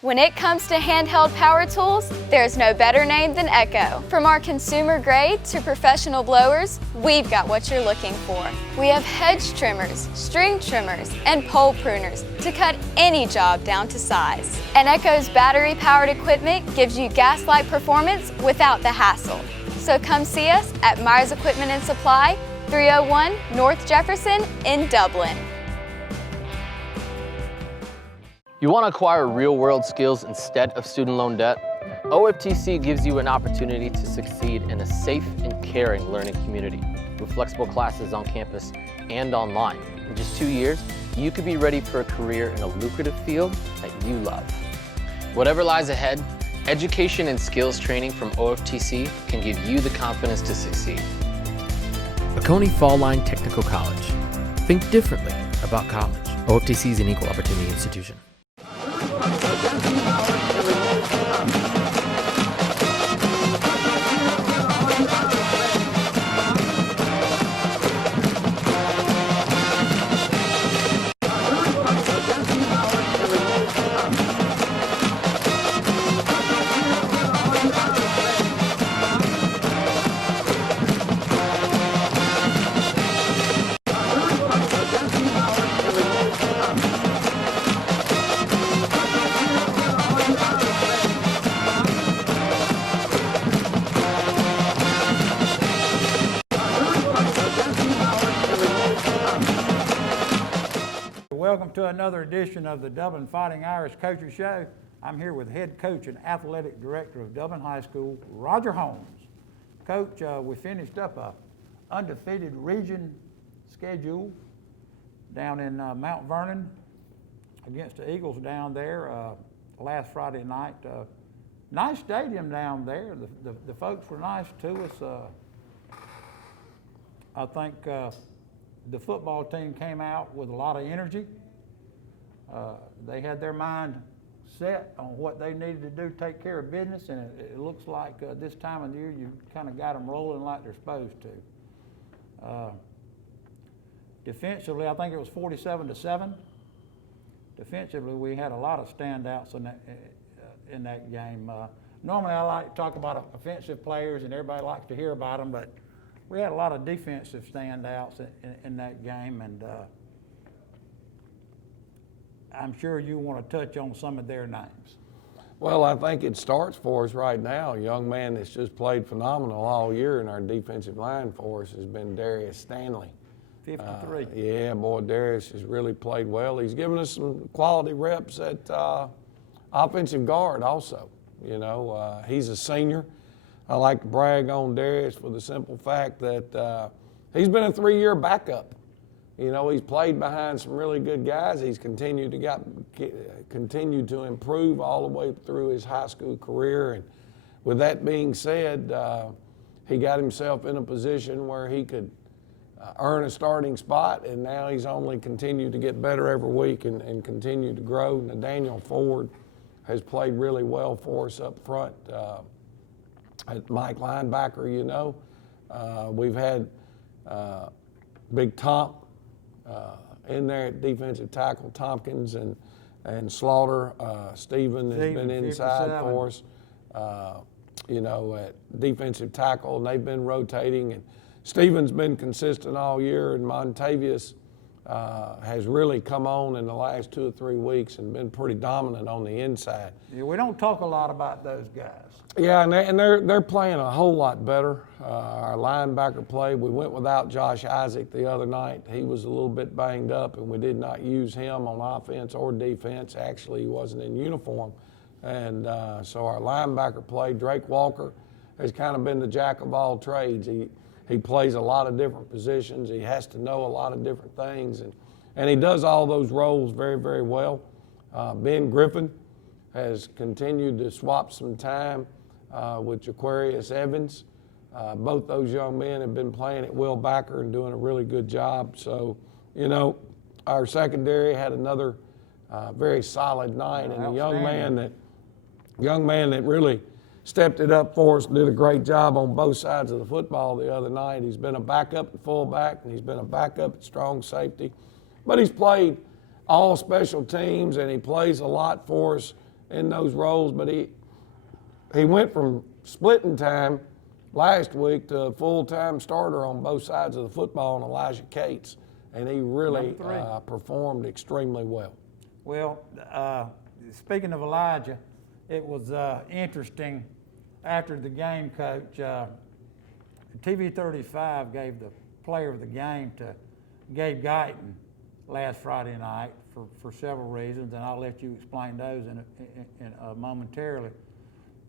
When it comes to handheld power tools, there's no better name than Echo. From our consumer grade to professional blowers, we've got what you're looking for. We have hedge trimmers, string trimmers, and pole pruners to cut any job down to size. And Echo's battery-powered equipment gives you gas-like performance without the hassle. So come see us at Myers Equipment and Supply, 301 North Jefferson in Dublin. You want to acquire real-world skills instead of student loan debt? OFTC gives you an opportunity to succeed in a safe and caring learning community with flexible classes on campus and online. In just 2 years, you could be ready for a career in a lucrative field that you love. Whatever lies ahead, education and skills training from OFTC can give you the confidence to succeed. Oconee Fall Line Technical College. Think differently about college. OFTC is an equal opportunity institution. Welcome to another edition of the Dublin Fighting Irish Coaches Show. I'm here with head coach and athletic director of Dublin High School, Roger Holmes. Coach, we finished up a undefeated region schedule down in Mount Vernon against the Eagles down there last Friday night. Nice stadium down there. The folks were nice to us. I think the football team came out with a lot of energy. They had their mind set on what they needed to do to take care of business, and it looks like this time of the year you kind of got them rolling like they're supposed to. Defensively, I think it was 47-7. Defensively, we had a lot of standouts in that game. Normally, I like to talk about offensive players, and everybody likes to hear about them, but we had a lot of defensive standouts in that game, and I'm sure you want to touch on some of their names. Well, I think it starts for us right now. A young man that's just played phenomenal all year in our defensive line for us has been Darius Stanley. 53. Yeah, boy, Darius has really played well. He's given us some quality reps at offensive guard also. You know, he's a senior. I like to brag on Darius for the simple fact that he's been a 3-year backup. You know, he's played behind some really good guys. He's continued to improve all the way through his high school career. And with that being said, he got himself in a position where he could earn a starting spot, and now he's only continued to get better every week and continue to grow. Nathaniel Ford has played really well for us up front. At Mike linebacker, you know, we've had Big Tom in there at defensive tackle, Tompkins and Slaughter. Stephen has been inside 57. For us, you know, at defensive tackle, and they've been rotating. And Stephen's been consistent all year, and Montavious has really come on in the last 2 or 3 weeks and been pretty dominant on the inside. Yeah, we don't talk a lot about those guys. Yeah, and they're playing a whole lot better. Our linebacker play, we went without Josh Isaac the other night. He was a little bit banged up, and we did not use him on offense or defense. Actually, he wasn't in uniform. And so our linebacker play, Drake Walker, has kind of been the jack of all trades. He plays a lot of different positions. He has to know a lot of different things, and he does all those roles very, very well. Ben Griffin has continued to swap some time with Jaquarius Evans. Both those young men have been playing at Will Backer and doing a really good job. So, you know, our secondary had another very solid night, and a young man that really stepped it up for us, did a great job on both sides of the football the other night. He's been a backup at fullback, and he's been a backup at strong safety. But he's played all special teams, and he plays a lot for us in those roles, but he went from splitting time last week to a full-time starter on both sides of the football on Elijah Cates, and he really performed extremely well. Well, speaking of Elijah, it was interesting after the game, Coach. TV 35 gave the player of the game to Gabe Guyton last Friday night for several reasons, and I'll let you explain those in momentarily.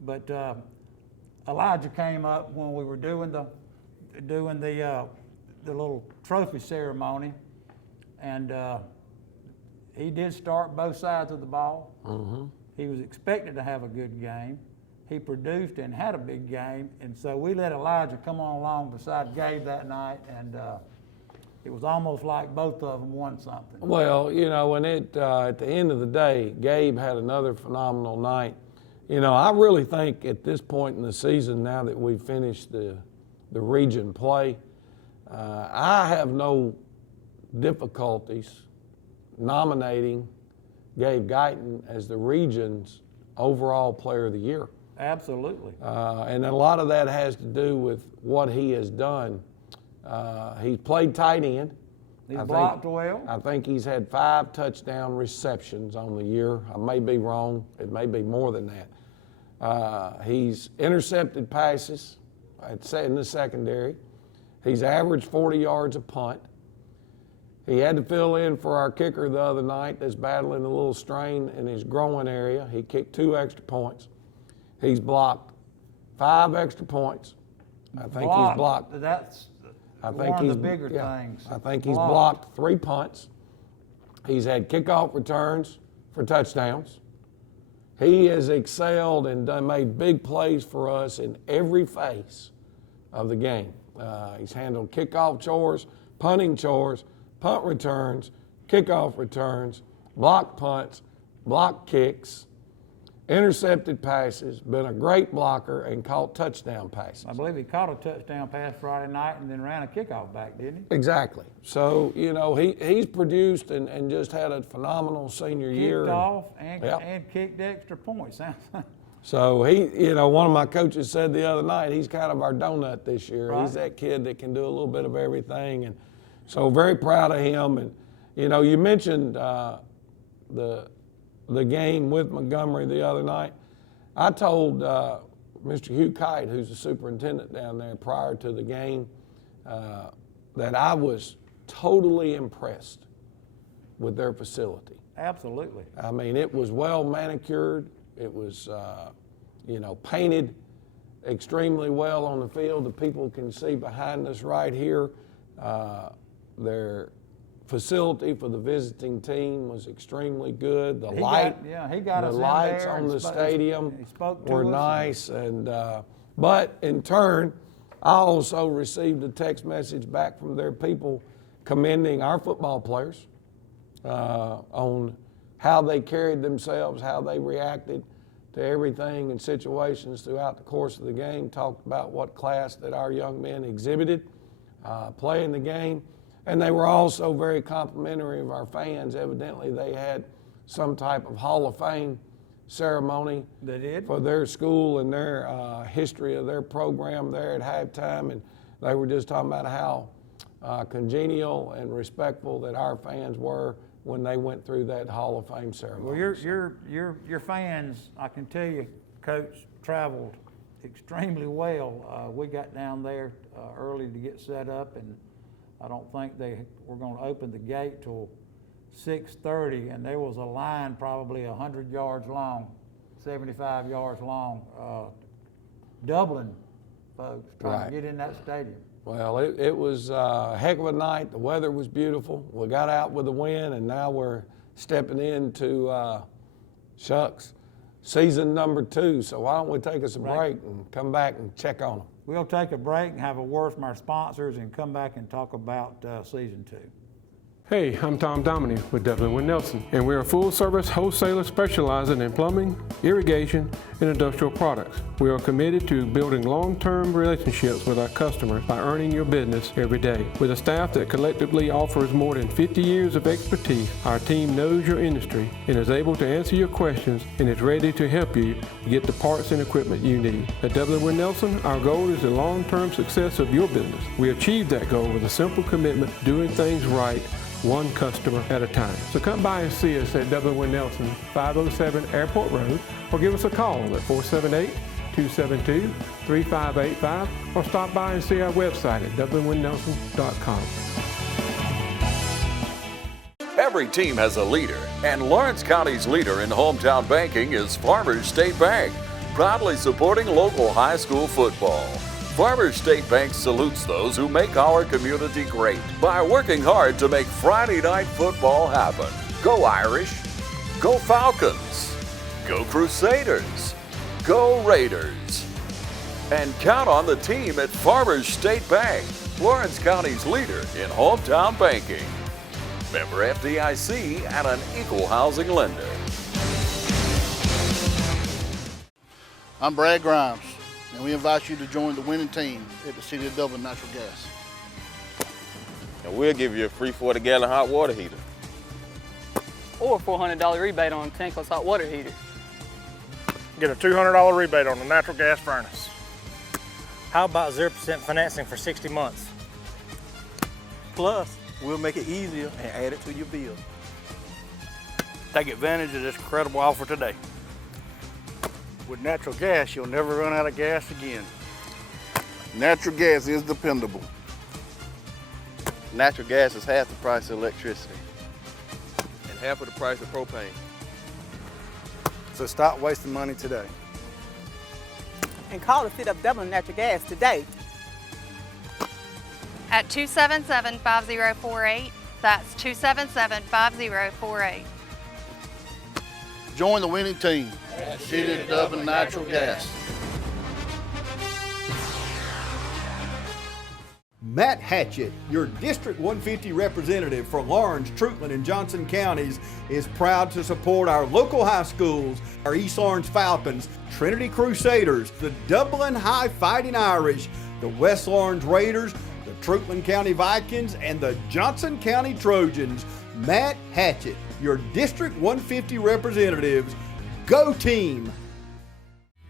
But Elijah came up when we were doing the little trophy ceremony, and he did start both sides of the ball. Mm-hmm. He was expected to have a good game. He produced and had a big game, and so we let Elijah come on along beside Gabe that night, and it was almost like both of them won something. Well, you know, and at the end of the day, Gabe had another phenomenal night. You know, I really think at this point in the season, now that we've finished the region play, I have no difficulties nominating Gabe Guyton as the region's overall player of the year. Absolutely. And a lot of that has to do with what he has done. He's played tight end. He blocked well. I think he's had 5 touchdown receptions on the year. I may be wrong. It may be more than that. He's intercepted passes in the secondary. He's averaged 40 yards a punt. He had to fill in for our kicker the other night that's battling a little strain in his groin area. He kicked 2 extra points. He's blocked 5 extra points. I think he's blocked. That's one of the bigger things. I think he's blocked 3 punts. He's had kickoff returns for touchdowns. He has excelled and made big plays for us in every phase of the game. He's handled kickoff chores, punting chores, punt returns, kickoff returns, blocked punts, blocked kicks, intercepted passes, been a great blocker, and caught touchdown passes. I believe he caught a touchdown pass Friday night and then ran a kickoff back, didn't he? Exactly. So, you know, he's produced and just had a phenomenal senior year. Kicked off and kicked extra points. So you know, one of my coaches said the other night, he's kind of our donut this year. Right. He's that kid that can do a little bit of everything. And so very proud of him. And, you know, you mentioned the game with Montgomery the other night. I told Mr. Hugh Kite, who's the superintendent down there prior to the game, that I was totally impressed with their facility. Absolutely. I mean, it was well manicured. It was, you know, painted extremely well on the field. The people can see behind us right here. Their facility for the visiting team was extremely good. The lights on the stadium were nice. And but in turn, I also received a text message back from their people commending our football players on how they carried themselves, how they reacted to everything and situations throughout the course of the game, talked about what class that our young men exhibited playing the game. And they were also very complimentary of our fans. Evidently, they had some type of Hall of Fame ceremony for their school and their history of their program there at halftime. And they were just talking about how congenial and respectful that our fans were when they went through that Hall of Fame ceremony. Well, your fans, I can tell you, Coach, traveled extremely well. We got down there early to get set up, and I don't think they were going to open the gate till 6:30, and there was a line probably 100 yards long, 75 yards long. Dublin folks trying to get in that stadium. Well, it was a heck of a night. The weather was beautiful. We got out with the win, and now we're stepping into, season number 2. So why don't we take us a break and come back and check on them? We'll take a break and have a word from our sponsors and come back and talk about season 2. Hey, I'm Tom Dominy with Dublin with Nelson, and we're a full-service wholesaler specializing in plumbing, irrigation, and industrial products. We are committed to building long-term relationships with our customers by earning your business every day. With a staff that collectively offers more than 50 years of expertise, our team knows your industry and is able to answer your questions and is ready to help you get the parts and equipment you need. At Dublin with Nelson, our goal is the long-term success of your business. We achieve that goal with a simple commitment to doing things right, one customer at a time. So come by and see us at Dublin with Nelson, 507 Airport Road, or give us a call at 478-272-3585, or stop by and see our website at dublinwithnelson.com. Every team has a leader, and Lawrence County's leader in hometown banking is Farmers State Bank, proudly supporting local high school football. Farmers State Bank salutes those who make our community great by working hard to make Friday night football happen. Go Irish, go Falcons, go Crusaders, go Raiders. And count on the team at Farmers State Bank, Lawrence County's leader in hometown banking. Member FDIC and an equal housing lender. I'm Brad Grimes, and we invite you to join the winning team at the City of Dublin Natural Gas. And we'll give you a free 40-gallon hot water heater. Or a $400 rebate on a tankless hot water heater. Get a $200 rebate on the natural gas furnace. How about 0% financing for 60 months? Plus, we'll make it easier and add it to your bill. Take advantage of this incredible offer today. With natural gas, you'll never run out of gas again. Natural gas is dependable. Natural gas is half the price of electricity. And half of the price of propane. So stop wasting money today. And call the City of Dublin Natural Gas today. At 277-5048. That's 277-5048. Join the winning team at City of Dublin Natural Gas. Matt Hatchett, your District 150 representative for Lawrence, Trutland, and Johnson counties, is proud to support our local high schools, our East Lawrence Falcons, Trinity Crusaders, the Dublin High Fighting Irish, the West Lawrence Raiders, the Trutland County Vikings, and the Johnson County Trojans. Matt Hatchett, your District 150 representatives. Go team!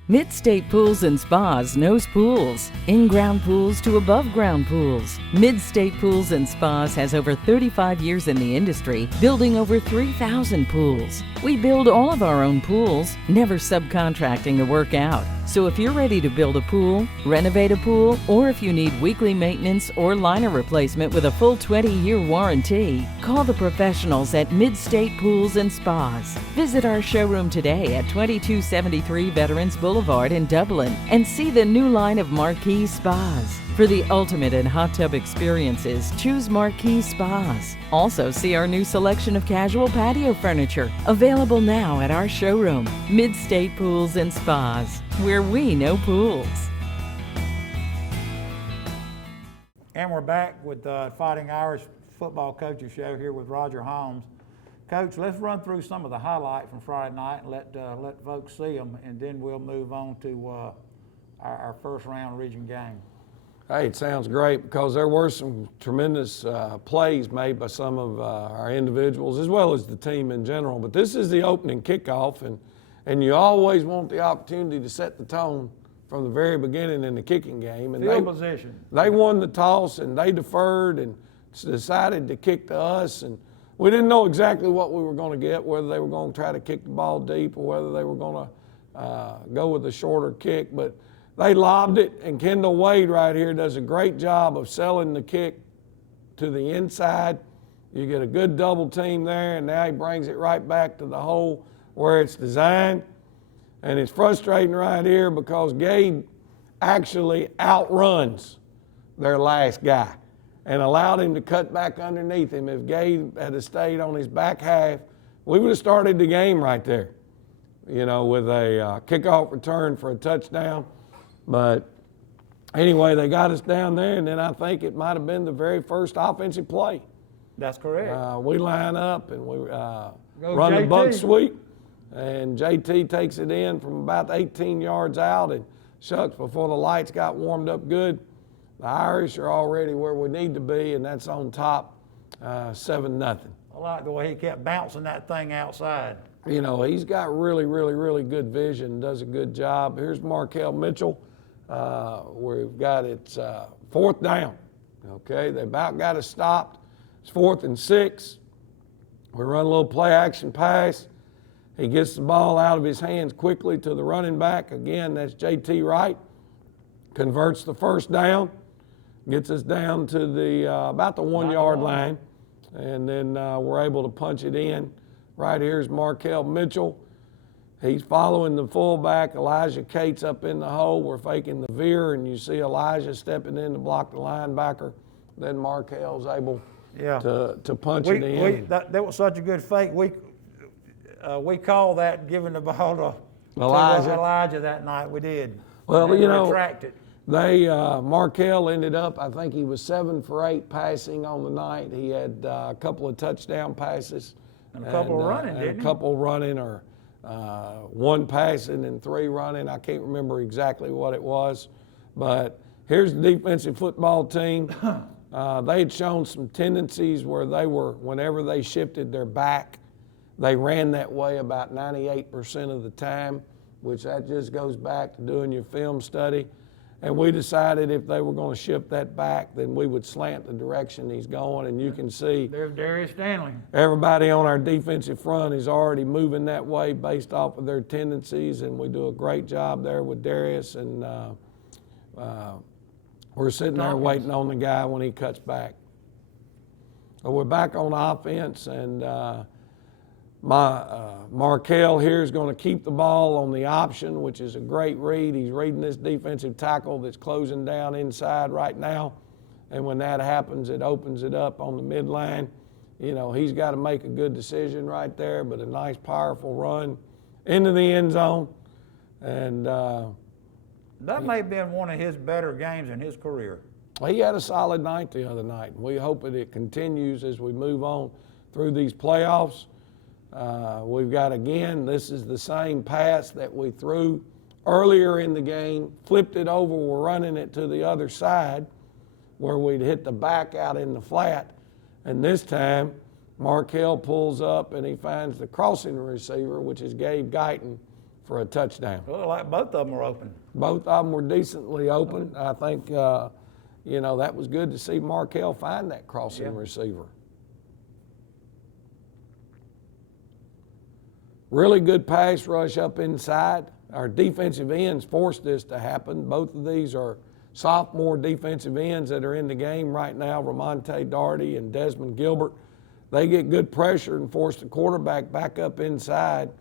Mid-State Pools and Spas knows pools, in-ground pools to above-ground pools. Mid-State Pools and Spas has over 35 years in the industry, building over 3,000 pools. We build all of our own pools, never subcontracting the work out. So if you're ready to build a pool, renovate a pool, or if you need weekly maintenance or liner replacement with a full 20-year warranty, call the professionals at Mid-State Pools and Spas. Visit our showroom today at 2273 Veterans Boulevard in Dublin and see the new line of Marquee Spas. For the ultimate in hot tub experiences, choose Marquee Spas. Also see our new selection of casual patio furniture, available now at our showroom, Mid-State Pools and Spas, where we know pools. And we're back with the Fighting Irish Football Coaches Show here with Roger Holmes. Coach, let's run through some of the highlights from Friday night and let folks see them, and then we'll move on to our first round region game. Hey, it sounds great because there were some tremendous plays made by some of our individuals as well as the team in general. But this is the opening kickoff, and you always want the opportunity to set the tone from the very beginning in the kicking game. And field position. They won the toss, and they deferred and decided to kick to us. And we didn't know exactly what we were going to get, whether they were going to try to kick the ball deep or whether they were going to go with a shorter kick. But they lobbed it, and Kendall Wade right here does a great job of selling the kick to the inside. You get a good double team there, and now he brings it right back to the hole where it's designed. And it's frustrating right here because Gabe actually outruns their last guy and allowed him to cut back underneath him. If Gabe had stayed on his back half, we would have started the game right there, you know, with a kickoff return for a touchdown. But anyway, they got us down there, and then I think it might have been the very first offensive play That's correct. We line up and we run JT. the buck sweep, and JT takes it in from about 18 yards out, and shucks, before the lights got warmed up good, the Irish are already where we need to be, and that's on top, 7-0. I like the way he kept bouncing that thing outside. You know, he's got really, really, really good vision, does a good job. Here's Markel Mitchell. We've got it 4th down. Okay, they about got us stopped. It's 4th and 6. We run a little play action pass. He gets the ball out of his hands quickly to the running back. Again, that's JT Wright. Converts the 1st down. Gets us down to the about the 1-yard line. And then we're able to punch it in. Right here's Markel Mitchell. He's following the fullback. Elijah Cates up in the hole. We're faking the veer, and you see Elijah stepping in to block the linebacker. Then Markel's able to punch it in. That was such a good fake. We call that giving the ball to Elijah that night. We did. Well, you know, retracted. Markel ended up, I think he was 7 for 8 passing on the night. He had a couple of touchdown passes. And a couple running, didn't he? A couple running, or 1 passing and 3 running. I can't remember exactly what it was. But here's the defensive football team. They had shown some tendencies where they were, whenever they shifted their back, they ran that way about 98% of the time, which that just goes back to doing your film study. And we decided if they were going to shift that back, then we would slant the direction he's going. And you can see there's Darius Stanley. Everybody on our defensive front is already moving that way based off of their tendencies, and we do a great job there with Darius. And we're sitting there waiting on the guy when he cuts back. So we're back on offense, and Markel here is going to keep the ball on the option, which is a great read. He's reading this defensive tackle that's closing down inside right now. And when that happens, it opens it up on the midline. You know, he's got to make a good decision right there, but a nice, powerful run into the end zone. And that may have been one of his better games in his career. He had a solid night the other night. We hope that it continues as we move on through these playoffs. We've got, again, this is the same pass that we threw earlier in the game, flipped it over, we're running it to the other side where we'd hit the back out in the flat. And this time, Markel pulls up and he finds the crossing receiver, which is Gabe Guyton, for a touchdown. Well, like both of them were open. Both of them were decently open. I think, you know, that was good to see Markel find that crossing receiver. Really good pass rush up inside. Our defensive ends forced this to happen. Both of these are sophomore defensive ends that are in the game right now, Ramonte Daugherty and Desmond Gilbert. They get good pressure and force the quarterback back up inside.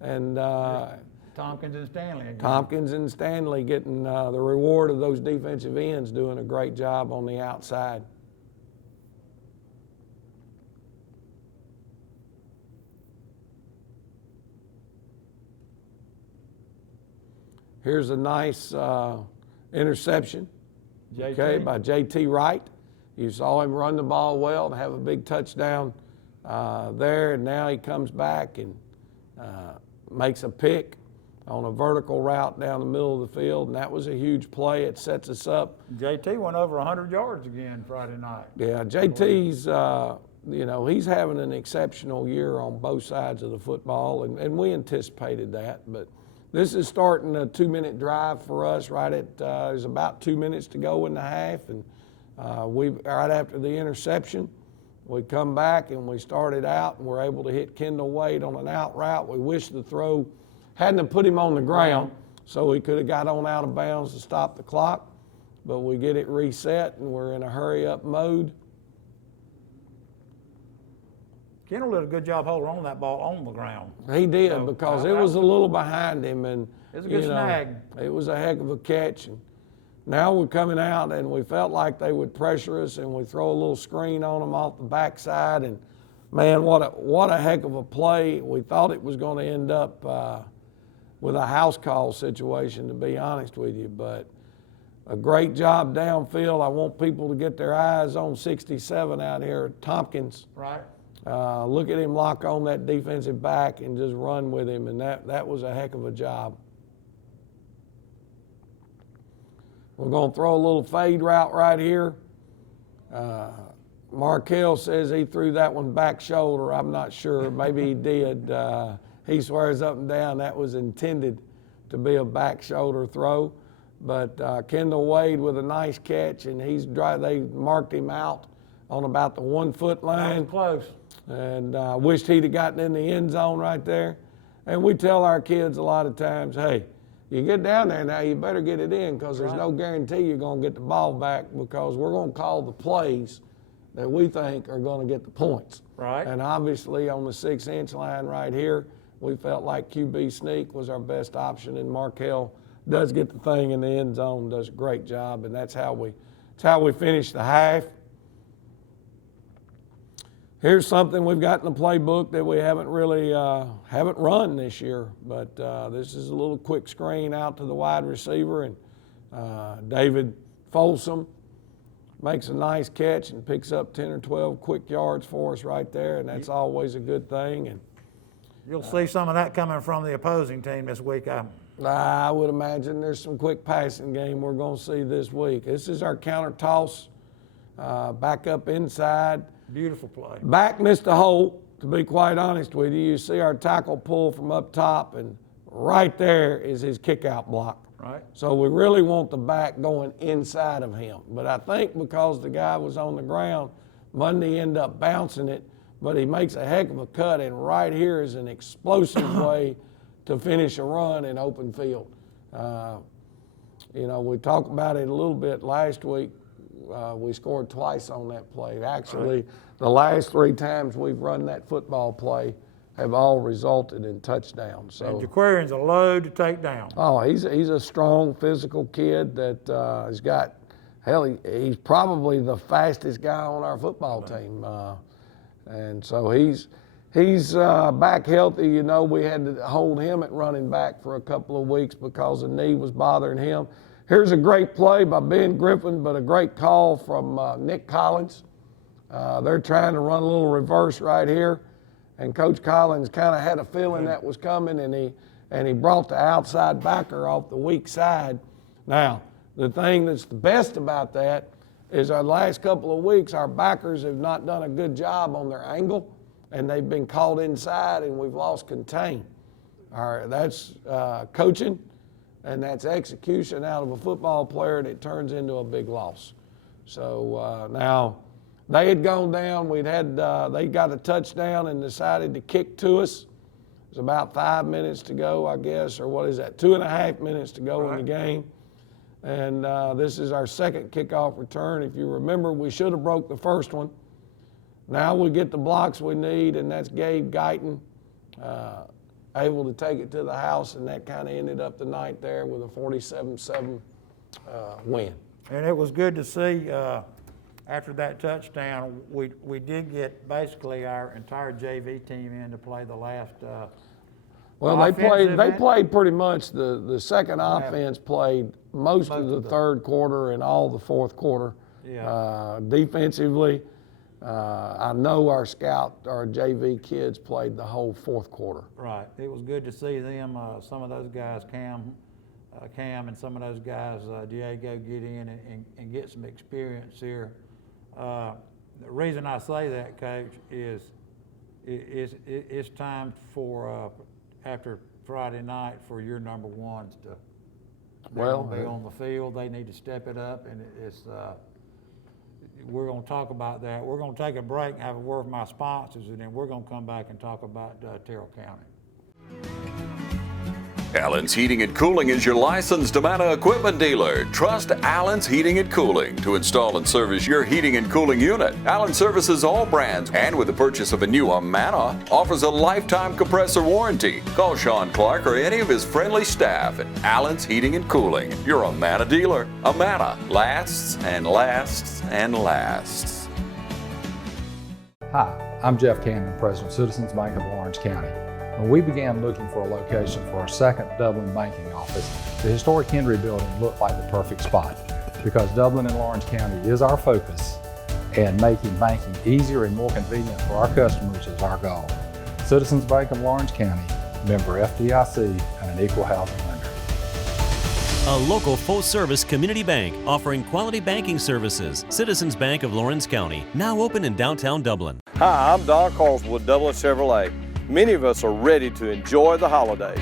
And Tompkins and Stanley. Again. Tompkins and Stanley getting the reward of those defensive ends doing a great job on the outside. Here's a nice interception by JT Wright. You saw him run the ball well and have a big touchdown there, and now he comes back and makes a pick on a vertical route down the middle of the field, and that was a huge play. It sets us up. JT went over 100 yards again Friday night. Yeah, JT's, you know, he's having an exceptional year on both sides of the football, and we anticipated that. But this is starting a 2-minute drive for us right at, there's about 2 minutes to go in the half, and right after the interception, we come back and we started out and we're able to hit Kendall Wade on an out route. We wish the throw hadn't put him on the ground, so he could have got on out of bounds to stop the clock, but we get it reset and we're in a hurry-up mode. Kendall did a good job holding on that ball on the ground. He did, because it was a little behind him, and it was a good snag. It was a heck of a catch. And now we're coming out, and we felt like they would pressure us, and we throw a little screen on them off the backside, and man, what a heck of a play. We thought it was going to end up with a house call situation, to be honest with you, but a great job downfield. I want people to get their eyes on 67 out here at Tompkins. Right. Look at him lock on that defensive back and just run with him, and that was a heck of a job. We're going to throw a little fade route right here. Markel says he threw that one back shoulder. I'm not sure. Maybe he did. He swears up and down that was intended to be a back shoulder throw. But Kendall Wade with a nice catch, and they marked him out on about the 1 foot line. That was close. And wished he'd have gotten in the end zone right there. And we tell our kids a lot of times, hey, you get down there now, you better get it in, because there's no guarantee you're going to get the ball back, because we're going to call the plays that we think are going to get the points. Right. And obviously on the 6-inch line right here, we felt like QB sneak was our best option, and Markel does get the thing in the end zone, does a great job, and that's how we finish the half. Here's something we've got in the playbook that we haven't really haven't run this year, but this is a little quick screen out to the wide receiver, and David Folsom makes a nice catch and picks up 10 or 12 quick yards for us right there, and that's always a good thing. And you'll see some of that coming from the opposing team this week. I would imagine there's some quick passing game we're going to see this week. This is our counter toss, back up inside. Beautiful play. Back missed a hole, to be quite honest with you. You see our tackle pull from up top, and right there is his kick-out block. Right. So we really want the back going inside of him. But I think because the guy was on the ground, Monday ended up bouncing it, but he makes a heck of a cut, and right here is an explosive way to finish a run in open field. You know, we talked about it a little bit last week. We scored twice on that play. Actually, the last 3 times we've run that football play have all resulted in touchdowns. So, and Jaquarian's a load to take down. Oh, he's a strong, physical kid that has got, hell, he's probably the fastest guy on our football team. And so he's back healthy. You know, we had to hold him at running back for a couple of weeks because the knee was bothering him. Here's a great play by Ben Griffin, but a great call from Nick Collins. They're trying to run a little reverse right here, and Coach Collins kind of had a feeling that was coming, and he brought the outside backer off the weak side. Now, the thing that's the best about that is our last couple of weeks, our backers have not done a good job on their angle, and they've been caught inside, and we've lost contain. That's coaching. And that's execution out of a football player, and it turns into a big loss. So now they had gone down. They got a touchdown and decided to kick to us. It was about 5 minutes to go, I guess, or what is that? 2.5 minutes to go in the game. And this is our second kickoff return. If you remember, we should have broke the first one. Now we get the blocks we need, and that's Gabe Guyton. Able to take it to the house, and that kind of ended up the night there with a 47-7 win. And it was good to see after that touchdown, we did get basically our entire JV team in to play the last well, they played pretty much the second offense played most of the third quarter and all the fourth quarter. Yeah. Defensively, I know our JV kids played the whole fourth quarter. Right. It was good to see them. Some of those guys, Cam, and some of those guys, Diego, get in and get some experience here. The reason I say that, Coach, is it's time for after Friday night for your number ones to be on the field. They need to step it up, and we're going to talk about that. We're going to take a break and have a word with my sponsors, and then we're going to come back and talk about Terrell County. Allen's Heating and Cooling is your licensed Amana equipment dealer. Trust Allen's Heating and Cooling to install and service your heating and cooling unit. Allen services all brands, and with the purchase of a new Amana, offers a lifetime compressor warranty. Call Sean Clark or any of his friendly staff at Allen's Heating and Cooling, your Amana dealer. Amana lasts and lasts and lasts. Hi, I'm Jeff Camden, President of Citizens Bank of Orange County. When we began looking for a location for our second Dublin banking office, the historic Henry building looked like the perfect spot. because Dublin and Lawrence County is our focus, and making banking easier and more convenient for our customers is our goal. Citizens Bank of Lawrence County, member FDIC, and an equal housing lender. A local full-service community bank offering quality banking services. Citizens Bank of Lawrence County, now open in downtown Dublin. Hi, I'm Don Carswell, Dublin Chevrolet. Many of us are ready to enjoy the holidays.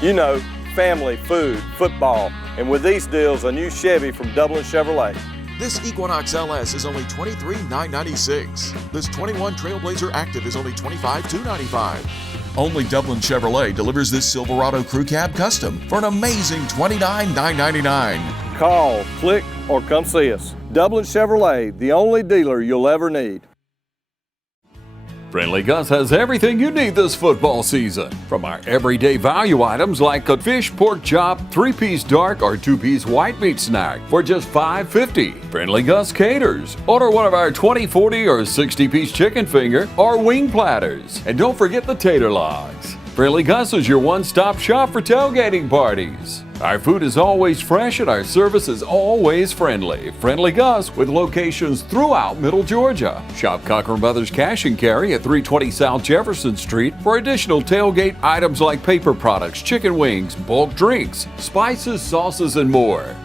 You know, family, food, football, and with these deals, a new Chevy from Dublin Chevrolet. This Equinox LS is only $23,996. This 21 Trailblazer Active is only $25,295. Only Dublin Chevrolet delivers this Silverado Crew Cab Custom for an amazing $29,999. Call, click, or come see us. Dublin Chevrolet, the only dealer you'll ever need. Friendly Gus has everything you need this football season. From our everyday value items like a fish, pork chop, 3-piece dark or 2-piece white meat snack for just $5.50. Friendly Gus caters. Order one of our 20, 40, or 60-piece chicken finger or wing platters. And don't forget the tater logs. Friendly Gus is your one-stop shop for tailgating parties. Our food is always fresh and our service is always friendly. Friendly Gus with locations throughout Middle Georgia. Shop Cochran Brothers Cash and Carry at 320 South Jefferson Street for additional tailgate items like paper products, chicken wings, bulk drinks, spices, sauces, and more.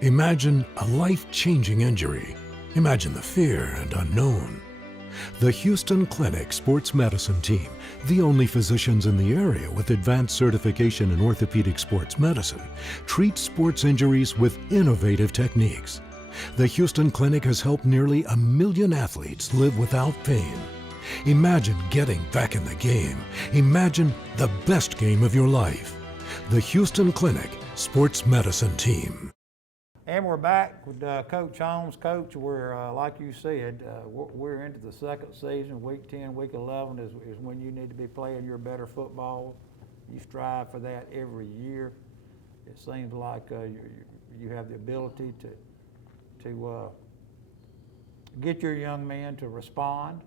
Imagine a life-changing injury. Imagine the fear and unknown. The Houston Clinic Sports Medicine Team, the only physicians in the area with advanced certification in orthopedic sports medicine, treats sports injuries with innovative techniques. The Houston Clinic has helped nearly 1 million athletes live without pain. Imagine getting back in the game. Imagine the best game of your life. The Houston Clinic Sports Medicine Team. And we're back with Coach Holmes. Coach, we're, like you said, we're into the second season. Week 10, week 11 is when you need to be playing your better football. You strive for that every year. It seems like you have the ability to get your young men to respond.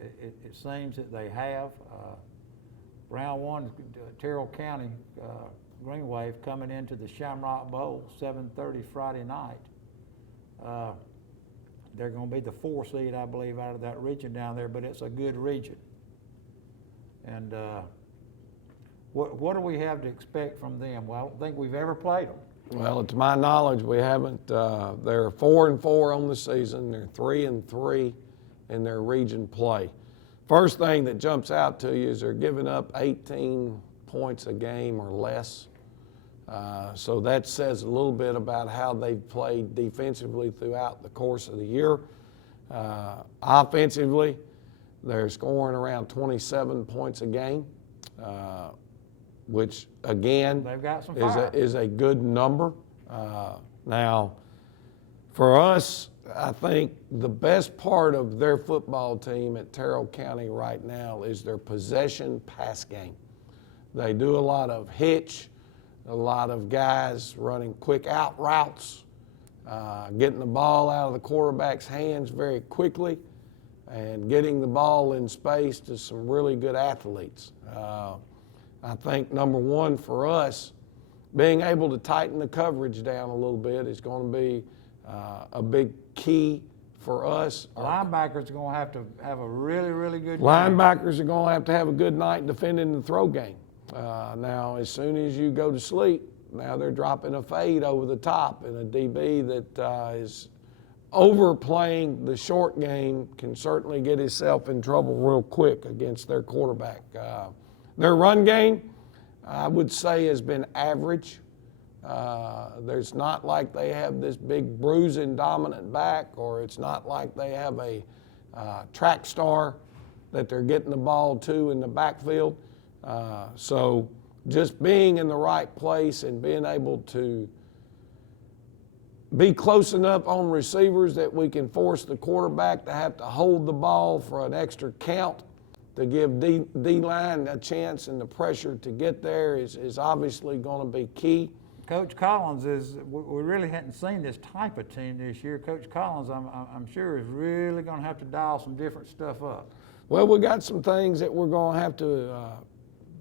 It seems that they have. Round one, Terrell County, Green Wave coming into the Shamrock Bowl, 7:30 Friday night. They're going to be the 4 seed, I believe, out of that region down there, but it's a good region. And what do we have to expect from them? Well, I don't think we've ever played them. Well, to my knowledge, we haven't. They're 4-4 on the season. They're 3-3 in their region play. First thing that jumps out to you is they're giving up 18 points a game or less. So that says a little bit about how they've played defensively throughout the course of the year. Offensively, they're scoring around 27 points a game, which again is a good number. Now, for us, I think the best part of their football team at Terrell County right now is their possession pass game. They do a lot of hitch, a lot of guys running quick out routes, getting the ball out of the quarterback's hands very quickly, and getting the ball in space to some really good athletes. I think number one for us, being able to tighten the coverage down a little bit is going to be a big key for us. Linebackers are going to have a really, really good game. Linebackers are going to have a good night defending the throw game. Now, as soon as you go to sleep, now they're dropping a fade over the top, and a DB that is overplaying the short game can certainly get himself in trouble real quick against their quarterback. Their run game, I would say, has been average. There's not like they have this big bruising dominant back, or it's not like they have a track star that they're getting the ball to in the backfield. So just being in the right place and being able to be close enough on receivers that we can force the quarterback to have to hold the ball for an extra count to give D-line a chance, and the pressure to get there is obviously going to be key. Coach Collins we really hadn't seen this type of team this year. Coach Collins, I'm sure, is really going to have to dial some different stuff up. Well, we got some things that we're going to have to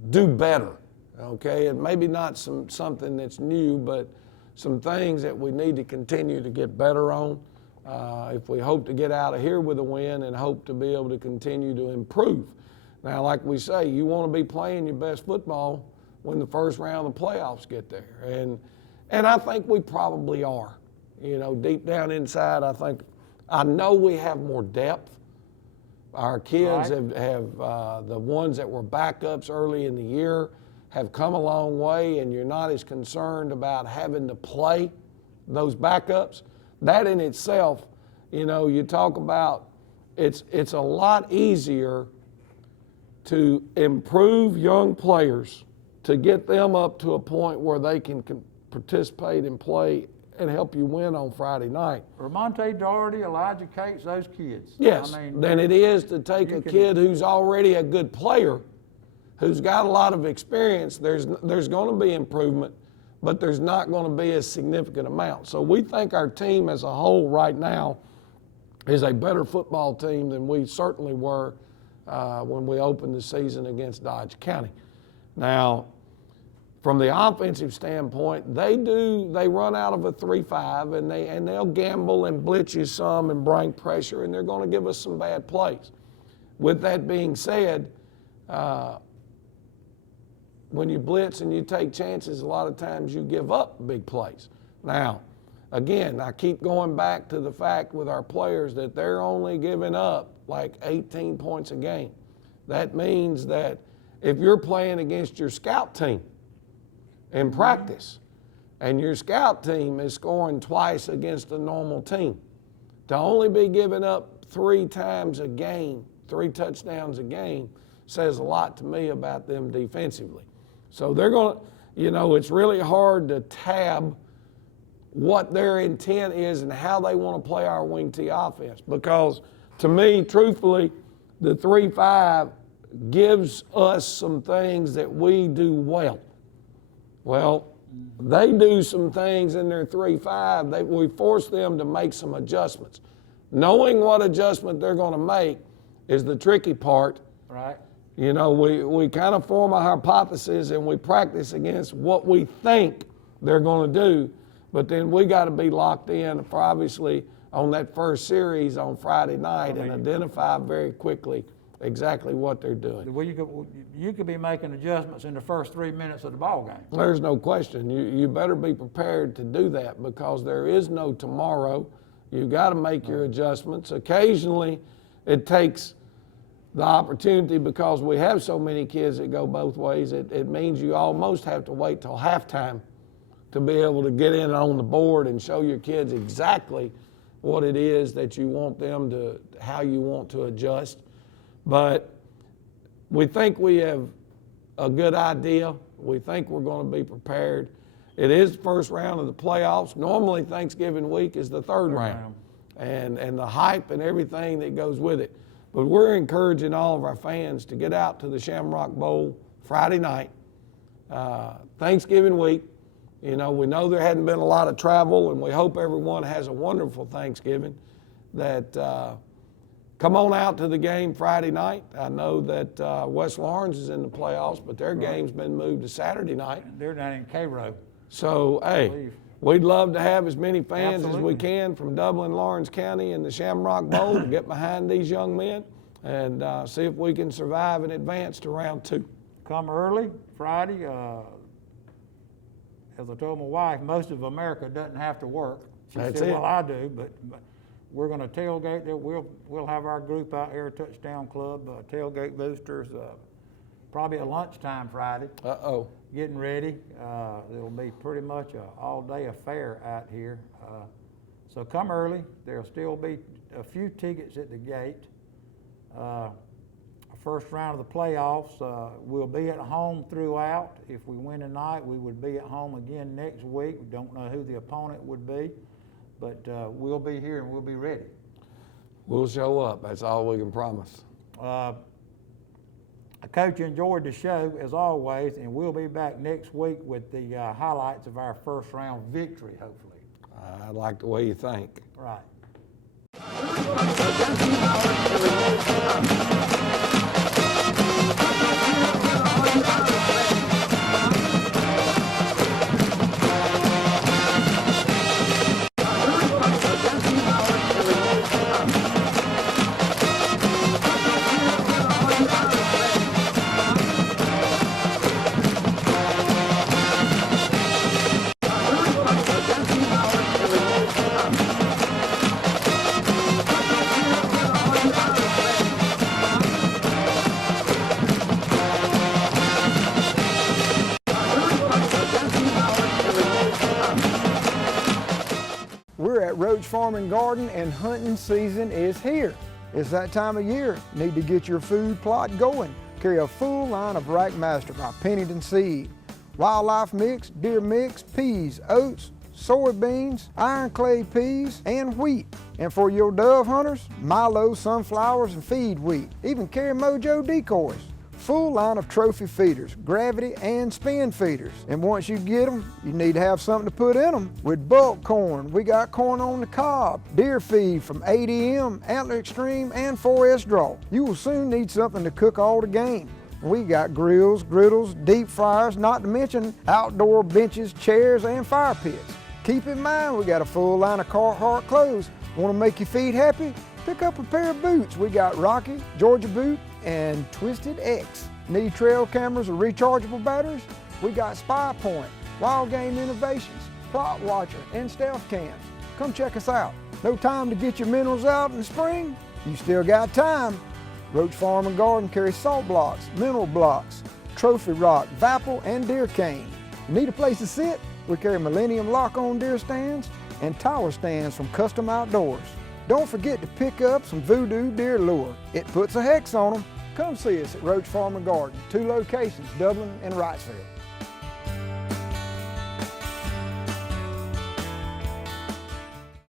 do better. okay? And maybe not something that's new, but some things that we need to continue to get better on if we hope to get out of here with a win and hope to be able to continue to improve. Now, like we say, you want to be playing your best football when the first round of the playoffs get there. And I think we probably are. You know, deep down inside, I know we have more depth. Our kids have the ones that were backups early in the year have come a long way, and you're not as concerned about having to play those backups. That in itself, you know, you talk about it's a lot easier to improve young players, to get them up to a point where they can participate and play and help you win on Friday night. Ramonte Doherty, Elijah Cates, those kids. Yes, I mean, than it is to take a kid who's already a good player, who's got a lot of experience. There's going to be improvement, but there's not going to be a significant amount. So we think our team as a whole right now is a better football team than we certainly were when we opened the season against Dodge County. Now, from the offensive standpoint, they run out of a 3-5 and they'll gamble and blitz you some and bring pressure, and they're going to give us some bad plays. With that being said, when you blitz and you take chances, a lot of times you give up big plays. Now, again, I keep going back to the fact with our players that they're only giving up like 18 points a game. That means that if you're playing against your scout team in practice and your scout team is scoring twice against a normal team, to only be giving up 3 times a game, 3 touchdowns a game, says a lot to me about them defensively. So they're going to, you know, it's really hard to tab what their intent is and how they want to play our wing T offense, because to me, truthfully, the 3-5 gives us some things that we do well. Well, they do some things in their 3-5 we force them to make some adjustments. Knowing what adjustment they're going to make is the tricky part. Right. You know, we kind of form a hypothesis and we practice against what we think they're going to do, but then we got to be locked in for obviously on that first series on Friday night and identify very quickly exactly what they're doing. Well, you could be making adjustments in the first 3 minutes of the ball game. There's no question. You better be prepared to do that because there is no tomorrow. You've got to make your adjustments. Occasionally, it takes the opportunity because we have so many kids that go both ways. It means you almost have to wait till halftime to be able to get in on the board and show your kids exactly what it is that you want them to, how you want to adjust. But we think we have a good idea. We think we're going to be prepared. It is the first round of the playoffs. Normally Thanksgiving week is the third round. And the hype and everything that goes with it. But we're encouraging all of our fans to get out to the Shamrock Bowl Friday night, Thanksgiving week. You know, we know there hadn't been a lot of travel, and we hope everyone has a wonderful Thanksgiving. That come on out to the game Friday night. I know that West Lawrence is in the playoffs, but their game's been moved to Saturday night. They're down in Cairo. So, hey, we'd love to have as many fans as we can from Dublin, Lawrence County, and the Shamrock Bowl to get behind these young men and see if we can survive and advance to round 2. Come early Friday. As I told my wife, most of America doesn't have to work. She That's said, it. well, I do, but we're going to tailgate there. We'll have our group out here, Touchdown Club, tailgate boosters, probably at lunchtime Friday. Getting ready. It'll be pretty much an all-day affair out here. So come early. There'll still be a few tickets at the gate. First round of the playoffs, we'll be at home throughout. If we win tonight, we would be at home again next week. We don't know who the opponent would be, but we'll be here and we'll be ready. We'll show up. That's all we can promise. Coach, enjoyed the show as always, and we'll be back next week with the highlights of our first round victory, hopefully. I like the way you think. Right. Roach Farm and Garden, and hunting season is here. It's that time of year. Need to get your food plot going. Carry a full line of Rackmaster by Pennington Seed. Wildlife mix, deer mix, peas, oats, soybeans, iron clay peas, and wheat. And for your dove hunters, Milo, sunflowers, and feed wheat. Even carry Mojo decoys. Full line of trophy feeders, gravity and spin feeders. And once you get them, you need to have something to put in them. With bulk corn, we got corn on the cob, deer feed from ADM, Antler Extreme, and 4S Draw. You will soon need something to cook all the game. We got grills, griddles, deep fryers, not to mention outdoor benches, chairs, and fire pits. Keep in mind, we got a full line of Carhartt clothes. Want to make your feet happy? Pick up a pair of boots. We got Rocky, Georgia Boot, and Twisted X. Need trail cameras or rechargeable batteries? We got Spy Point, Wild Game Innovations, Plot Watcher, and Stealth Cams. Come check us out. No time to get your minerals out in the spring? You still got time. Roach Farm and Garden carries salt blocks, mineral blocks, trophy rock, Vapple, and deer cane. Need a place to sit? We carry Millennium lock-on deer stands and tower stands from Custom Outdoors. Don't forget to pick up some Voodoo deer lure. It puts a hex on them. Come see us at Roach Farm and Garden, 2 locations, Dublin and Wrightsville.